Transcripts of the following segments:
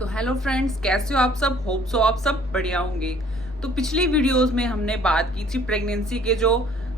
तो hello friends, कैसे हो आप सब? होप सो आप सब बढ़िया होंगे। तो पिछली वीडियोस में हमने बात की थी प्रेगनेंसी के जो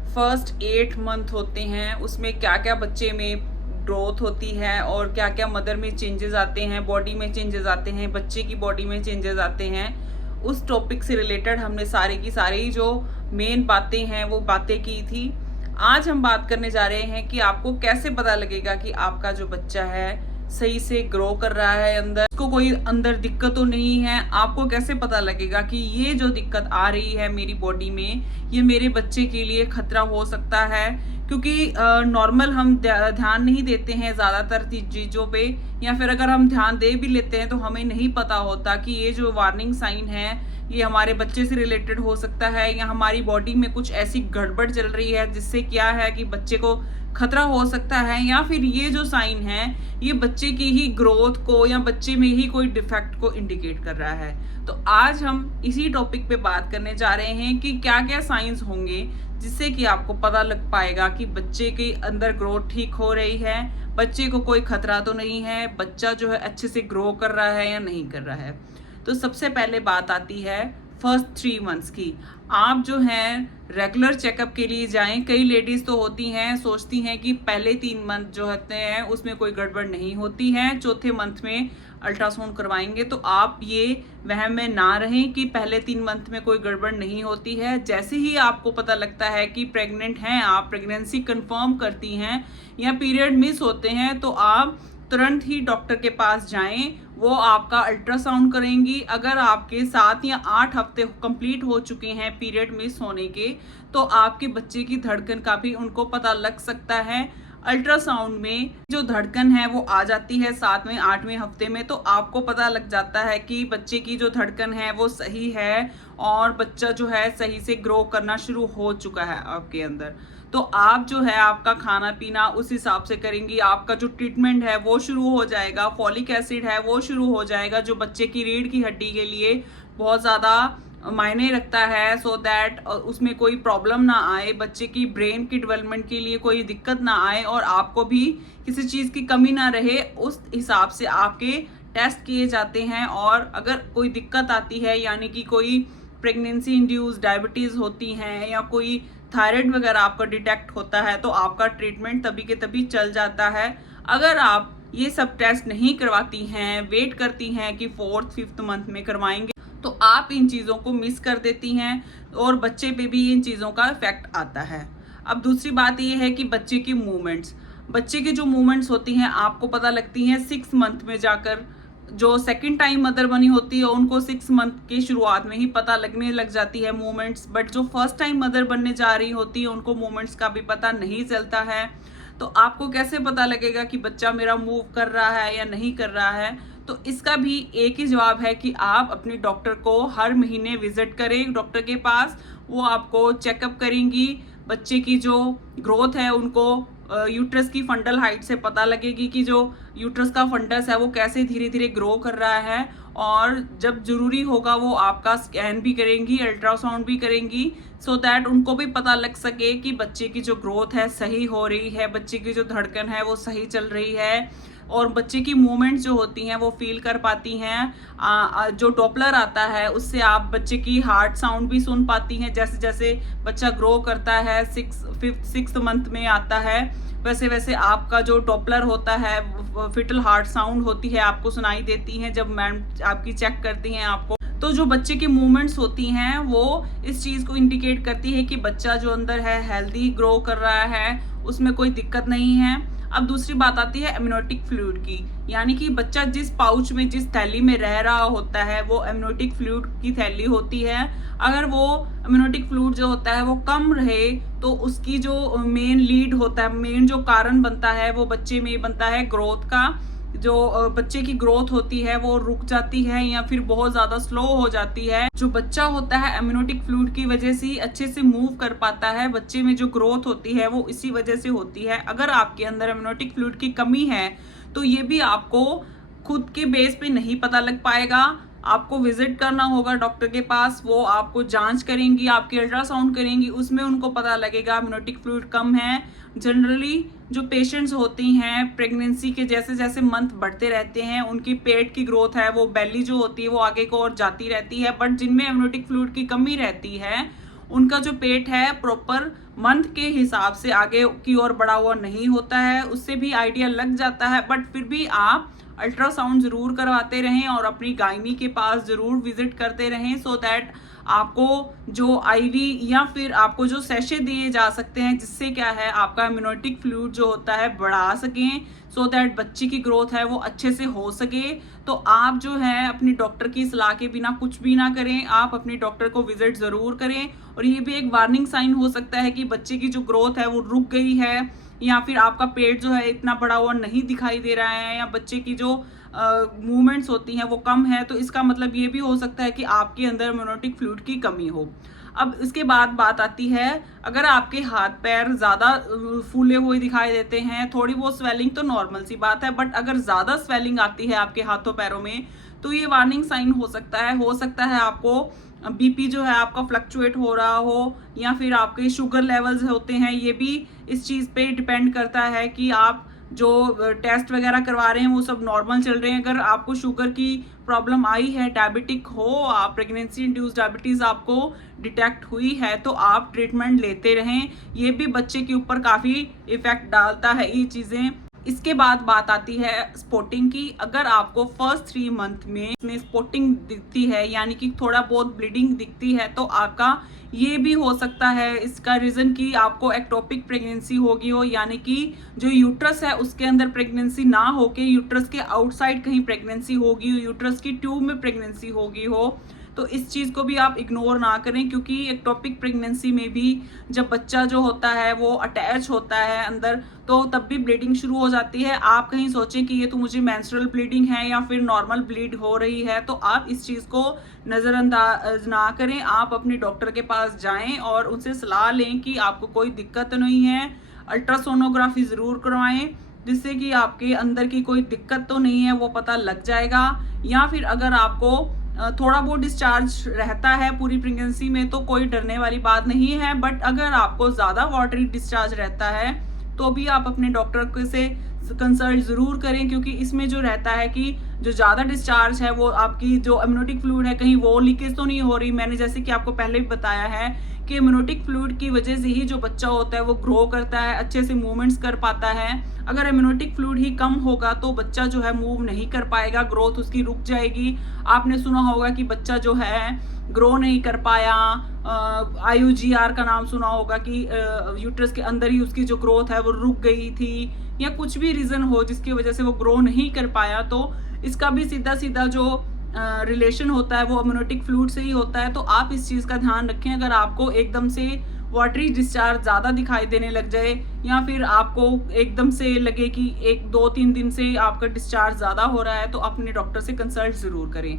फर्स्ट 8 मंथ होते हैं उसमें क्या क्या बच्चे में ग्रोथ होती है और क्या क्या मदर में चेंजेस आते हैं, बॉडी में चेंजेस आते हैं, बच्चे की बॉडी में चेंजेस आते हैं। उस टॉपिक से रिलेटेड हमने सारी की सारी जो मेन बातें हैं वो बातें की थी। आज हम बात करने जा रहे हैं कि आपको कैसे पता लगेगा कि आपका जो बच्चा है सही से ग्रो कर रहा है, अंदर उसको कोई अंदर दिक्कत तो नहीं है। आपको कैसे पता लगेगा कि ये जो दिक्कत आ रही है मेरी बॉडी में, ये मेरे बच्चे के लिए खतरा हो सकता है। क्योंकि नॉर्मल हम ध्यान नहीं देते हैं ज़्यादातर चीज़ों पे, या फिर अगर हम ध्यान दे भी लेते हैं तो हमें नहीं पता होता कि ये जो वार्निंग साइन है ये हमारे बच्चे से रिलेटेड हो सकता है, या हमारी बॉडी में कुछ ऐसी गड़बड़ चल रही है जिससे क्या है कि बच्चे को खतरा हो सकता है, या फिर ये जो साइन है ये बच्चे की ही ग्रोथ को या बच्चे में ही कोई डिफेक्ट को इंडिकेट कर रहा है। तो आज हम इसी टॉपिक पे बात करने जा रहे हैं कि क्या क्या साइंस होंगे जिससे कि आपको पता लग पाएगा कि बच्चे के अंदर ग्रोथ ठीक हो रही है, बच्चे को कोई खतरा तो नहीं है, बच्चा जो है अच्छे से ग्रो कर रहा है या नहीं कर रहा है। तो सबसे पहले बात आती है फर्स्ट 3 मंथ्स की। आप जो हैं रेगुलर चेकअप के लिए जाएं। कई लेडीज तो होती हैं, सोचती हैं कि पहले 3 मंथ जो होते हैं उसमें कोई गड़बड़ नहीं होती है, चौथे मंथ में अल्ट्रासाउंड करवाएंगे। तो आप ये वहम में ना रहें कि पहले 3 मंथ में कोई गड़बड़ नहीं होती है। जैसे ही आपको पता लगता है कि प्रेग्नेंट हैं, आप प्रेगनेंसी कंफर्म करती हैं या पीरियड मिस होते हैं, तो आप तुरंत ही डॉक्टर के पास जाएं। वो आपका अल्ट्रासाउंड करेंगी। अगर आपके 7 या 8 हफ्ते कंप्लीट हो चुके हैं पीरियड मिस होने के, तो आपके बच्चे की धड़कन का भी उनको पता लग सकता है। अल्ट्रासाउंड में जो धड़कन है वो आ जाती है 7वें 8वें हफ्ते में, तो आपको पता लग जाता है कि बच्चे की जो धड़कन है वो सही है और बच्चा जो है सही से ग्रो करना शुरू हो चुका है आपके अंदर। तो आप जो है आपका खाना पीना उस हिसाब से करेंगी, आपका जो ट्रीटमेंट है वो शुरू हो जाएगा, फॉलिक एसिड है वो शुरू हो जाएगा जो बच्चे की रीढ़ की हड्डी के लिए बहुत ज़्यादा मायने रखता है, सो दैट उसमें कोई प्रॉब्लम ना आए, बच्चे की ब्रेन की डेवलपमेंट के लिए कोई दिक्कत ना आए और आपको भी किसी चीज़ की कमी ना रहे। उस हिसाब से आपके टेस्ट किए जाते हैं, और अगर कोई दिक्कत आती है यानी कि कोई प्रेगनेंसी इंड्यूस डायबिटीज़ होती हैं या कोई थायराइड वगैरह आपका डिटेक्ट होता है, तो आपका ट्रीटमेंट तभी के तभी चल जाता है। अगर आप ये सब टेस्ट नहीं करवाती हैं, वेट करती हैं कि 4th 5th मंथ में करवाएंगे, तो आप इन चीज़ों को मिस कर देती हैं और बच्चे पे भी इन चीज़ों का इफेक्ट आता है। अब दूसरी बात ये है कि बच्चे की मूवमेंट्स, बच्चे की जो मूवमेंट्स होती हैं आपको पता लगती हैं 6 मंथ में जाकर। जो सेकंड टाइम मदर बनी होती है उनको 6 मंथ की शुरुआत में ही पता लगने लग जाती है मूवमेंट्स, बट जो फर्स्ट टाइम मदर बनने जा रही होती है उनको मूवमेंट्स का भी पता नहीं चलता है। तो आपको कैसे पता लगेगा कि बच्चा मेरा मूव कर रहा है या नहीं कर रहा है? तो इसका भी एक ही जवाब है कि आप अपने डॉक्टर को हर महीने विजिट करें डॉक्टर के पास। वो आपको चेकअप करेंगी, बच्चे की जो ग्रोथ है उनको यूट्रस की फंडल हाइट से पता लगेगी कि जो यूट्रस का फंडस है वो कैसे धीरे धीरे ग्रो कर रहा है, और जब जरूरी होगा वो आपका स्कैन भी करेंगी, अल्ट्रासाउंड भी करेंगी, सो दैट उनको भी पता लग सके कि बच्चे की जो ग्रोथ है सही हो रही है, बच्चे की जो धड़कन है वो सही चल रही है, और बच्चे की मूवमेंट्स जो होती हैं वो फील कर पाती हैं। जो डॉपलर आता है उससे आप बच्चे की हार्ट साउंड भी सुन पाती हैं। जैसे जैसे बच्चा ग्रो करता है 6th मंथ में आता है, वैसे वैसे आपका जो डॉपलर होता है फिटल हार्ट साउंड होती है आपको सुनाई देती हैं जब मैम आपकी चेक करती हैं आपको। तो जो बच्चे की मूवमेंट्स होती हैं वो इस चीज़ को इंडिकेट करती है कि बच्चा जो अंदर है हेल्दी ग्रो कर रहा है, उसमें कोई दिक्कत नहीं है। अब दूसरी बात आती है एमनियोटिक फ्लूइड की, यानी कि बच्चा जिस पाउच में जिस थैली में रह रहा होता है वो एमनियोटिक फ्लूइड की थैली होती है। अगर वो एमनियोटिक फ्लूइड जो होता है वो कम रहे तो उसकी जो मेन लीड होता है, मेन जो कारण बनता है वो बच्चे में बनता है ग्रोथ का। जो बच्चे की ग्रोथ होती है वो रुक जाती है या फिर बहुत ज़्यादा स्लो हो जाती है। जो बच्चा होता है एमनियोटिक फ्लूइड की वजह से ही अच्छे से मूव कर पाता है, बच्चे में जो ग्रोथ होती है वो इसी वजह से होती है। अगर आपके अंदर एमनियोटिक फ्लूइड की कमी है तो ये भी आपको खुद के बेस पे नहीं पता लग पाएगा, आपको विजिट करना होगा डॉक्टर के पास। वो आपको जांच करेंगी, आपकी अल्ट्रासाउंड करेंगी, उसमें उनको पता लगेगा एमनियोटिक फ्लूइड कम है। जनरली जो पेशेंट्स होती हैं प्रेगनेंसी के जैसे जैसे मंथ बढ़ते रहते हैं, उनकी पेट की ग्रोथ है, वो बेली जो होती है वो आगे को और जाती रहती है। बट जिनमें एमनियोटिक फ्लूइड की कमी रहती है, उनका जो पेट है प्रॉपर मंथ के हिसाब से आगे की ओर बढ़ा हुआ नहीं होता है। उससे भी आइडिया लग जाता है। बट फिर भी आप अल्ट्रासाउंड जरूर करवाते रहें और अपनी गायनी के पास जरूर विजिट करते रहें, सो दैट आपको जो आईवी या फिर आपको जो सेशे दिए जा सकते हैं, जिससे क्या है आपका इम्यूनिटिक फ्लूइड जो होता है बढ़ा सकें, सो दैट बच्ची की ग्रोथ है वो अच्छे से हो सके। तो आप जो है अपनी डॉक्टर की सलाह के बिना कुछ भी ना करें, आप अपने डॉक्टर को विजिट जरूर करें। और ये भी एक वार्निंग साइन हो सकता है कि बच्चे की जो ग्रोथ है वो रुक गई है, या फिर आपका पेट जो है इतना बड़ा हुआ नहीं दिखाई दे रहा है, या बच्चे की जो मूवमेंट्स होती हैं वो कम है। तो इसका मतलब ये भी हो सकता है कि आपके अंदर इम्यूनिटिक फ्लूइड की कमी हो। अब इसके बाद बात आती है, अगर आपके हाथ पैर ज़्यादा फूले हुए दिखाई देते हैं, थोड़ी बहुत स्वेलिंग तो नॉर्मल सी बात है, बट अगर ज़्यादा स्वेलिंग आती है आपके हाथों पैरों में, तो ये वार्निंग साइन हो सकता है। हो सकता है आपको बीपी जो है आपका फ्लक्चुएट हो रहा हो, या फिर आपके शुगर लेवल्स होते हैं, ये भी इस चीज़ पे डिपेंड करता है कि आप जो टेस्ट वगैरह करवा रहे हैं वो सब नॉर्मल चल रहे हैं। अगर आपको शुगर की प्रॉब्लम आई है, डायबिटिक हो आप, प्रेगनेंसी इंड्यूस डायबिटीज़ आपको डिटेक्ट हुई है, तो आप ट्रीटमेंट लेते रहें। ये भी बच्चे के ऊपर काफ़ी इफेक्ट डालता है ये चीज़ें। इसके बाद बात आती है स्पॉटिंग की। अगर आपको फर्स्ट 3 मंथ में स्पॉटिंग दिखती है, यानी कि थोड़ा बहुत ब्लीडिंग दिखती है, तो आपका ये भी हो सकता है इसका रीज़न कि आपको एक्टोपिक प्रेगनेंसी होगी हो, यानी कि जो यूट्रस है उसके अंदर प्रेगनेंसी ना होके यूट्रस के आउटसाइड कहीं प्रेगनेंसी होगी हो, यूट्रस की ट्यूब में प्रेगनेंसी होगी हो। तो इस चीज़ को भी आप इग्नोर ना करें, क्योंकि एक्टोपिक प्रेगनेंसी में भी जब बच्चा जो होता है वो अटैच होता है अंदर, तो तब भी ब्लीडिंग शुरू हो जाती है। आप कहीं सोचें कि ये तो मुझे मेंस्ट्रुअल ब्लीडिंग है या फिर नॉर्मल ब्लीड हो रही है, तो आप इस चीज़ को नज़रअंदाज ना करें। आप अपने डॉक्टर के पास जाएं और उनसे सलाह लें कि आपको कोई दिक्कत तो नहीं है। अल्ट्रासोनोग्राफी ज़रूर करवाएं, जिससे कि आपके अंदर की कोई दिक्कत तो नहीं है वो पता लग जाएगा। या फिर अगर आपको थोड़ा बहुत डिस्चार्ज रहता है पूरी प्रेगनेंसी में, तो कोई डरने वाली बात नहीं है। बट अगर आपको ज़्यादा वाटरी डिस्चार्ज रहता है, तो भी आप अपने डॉक्टर से कंसल्ट ज़रूर करें, क्योंकि इसमें जो रहता है कि जो ज़्यादा डिस्चार्ज है वो आपकी जो इम्यूनिटिक फ्लूइड है कहीं वो लीकेज तो नहीं हो रही। मैंने जैसे कि आपको पहले भी बताया है कि इम्यूनिटिक फ्लूइड की वजह से ही जो बच्चा होता है वो ग्रो करता है, अच्छे से मूवमेंट्स कर पाता है। अगर इम्यूनिटिक फ्लूइड ही कम होगा तो बच्चा जो है मूव नहीं कर पाएगा, ग्रोथ उसकी रुक जाएगी। आपने सुना होगा कि बच्चा जो है ग्रो नहीं कर पाया, IUGR का नाम सुना होगा कि यूट्रस के अंदर ही उसकी जो ग्रोथ है वो रुक गई थी, या कुछ भी रीज़न हो जिसकी वजह से वो ग्रो नहीं कर पाया। तो इसका भी सीधा सीधा जो रिलेशन होता है वो इम्यूनिटिक फ्लूइड से ही होता है। तो आप इस चीज़ का ध्यान रखें। अगर आपको एकदम से वाटरी डिस्चार्ज ज़्यादा दिखाई देने लग जाए, या फिर आपको एकदम से लगे कि 1-2-3 दिन से आपका डिस्चार्ज ज़्यादा हो रहा है, तो अपने डॉक्टर से कंसल्ट ज़रूर करें।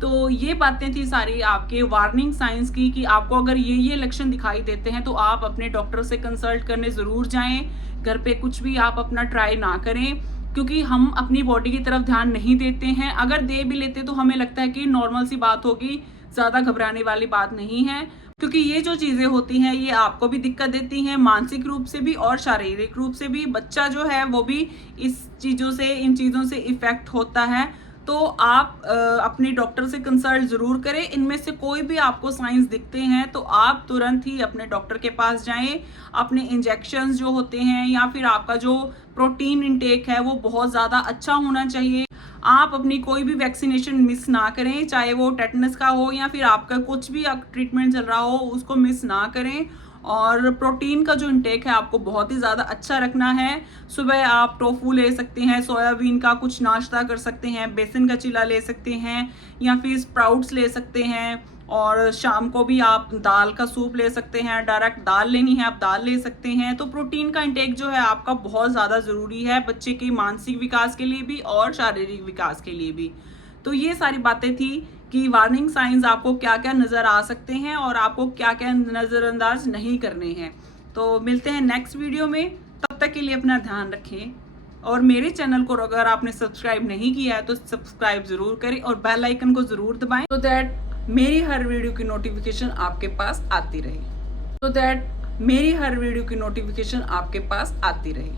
तो ये बातें थी सारी आपके वार्निंग साइंस की, कि आपको अगर ये लक्षण दिखाई देते हैं तो आप अपने डॉक्टर से कंसल्ट करने ज़रूर जाएं। घर पे कुछ भी आप अपना ट्राई ना करें, क्योंकि हम अपनी बॉडी की तरफ ध्यान नहीं देते हैं। अगर दे भी लेते तो हमें लगता है कि नॉर्मल सी बात होगी, ज़्यादा घबराने वाली बात नहीं है। क्योंकि ये जो चीज़ें होती हैं ये आपको भी दिक्कत देती हैं, मानसिक रूप से भी और शारीरिक रूप से भी। बच्चा जो है वो भी इस चीज़ों से, इन चीज़ों से इफ़ेक्ट होता है। तो आप अपने डॉक्टर से कंसल्ट ज़रूर करें। इनमें से कोई भी आपको साइंस दिखते हैं तो आप तुरंत ही अपने डॉक्टर के पास जाएं। अपने इंजेक्शंस जो होते हैं या फिर आपका जो प्रोटीन इंटेक है वो बहुत ज़्यादा अच्छा होना चाहिए। आप अपनी कोई भी वैक्सीनेशन मिस ना करें, चाहे वो टेटनस का हो या फिर आपका कुछ भी ट्रीटमेंट चल रहा हो, उसको मिस ना करें। और प्रोटीन का जो इंटेक है आपको बहुत ही ज़्यादा अच्छा रखना है। सुबह आप टोफू ले सकते हैं, सोयाबीन का कुछ नाश्ता कर सकते हैं, बेसन का चिला ले सकते हैं, या फिर स्प्राउट्स ले सकते हैं। और शाम को भी आप दाल का सूप ले सकते हैं, डायरेक्ट दाल लेनी है आप दाल ले सकते हैं। तो प्रोटीन का इंटेक जो है आपका बहुत ज़्यादा ज़रूरी है बच्चे के मानसिक विकास के लिए भी और शारीरिक विकास के लिए भी। तो ये सारी बातें थी कि वार्निंग साइंस आपको क्या क्या नज़र आ सकते हैं और आपको क्या क्या नज़रअंदाज नहीं करने हैं। तो मिलते हैं नेक्स्ट वीडियो में, तब तक के लिए अपना ध्यान रखें। और मेरे चैनल को अगर आपने सब्सक्राइब नहीं किया है तो सब्सक्राइब जरूर करें और बेल आइकन को जरूर दबाएं, so that मेरी हर वीडियो की नोटिफिकेशन आपके पास आती रहे।